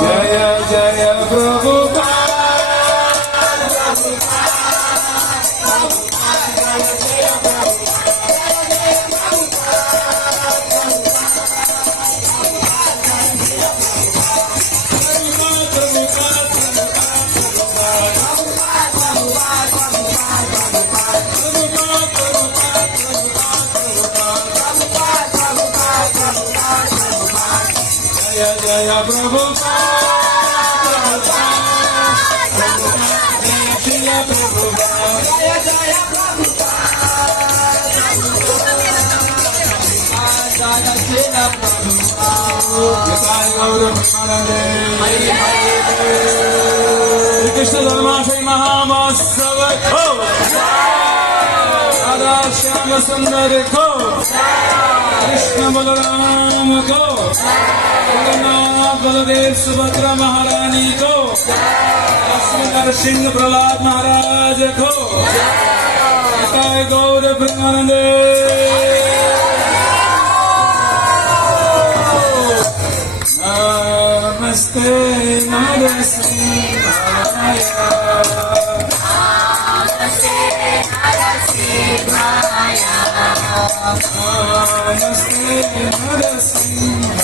जय जय प्रभु जय प्रभु कृष्ण जन्माष्टमी महामहोत्सव को राधा श्याम सुंदर को कृष्ण बलराम को बलदेव सुभद्रा महारानी को लक्ष्मी नरसिंह प्रहलाद महाराज को गौर प्रेमानंद नमस्ते नरसिंहाय नमस्ते नरसिंहाय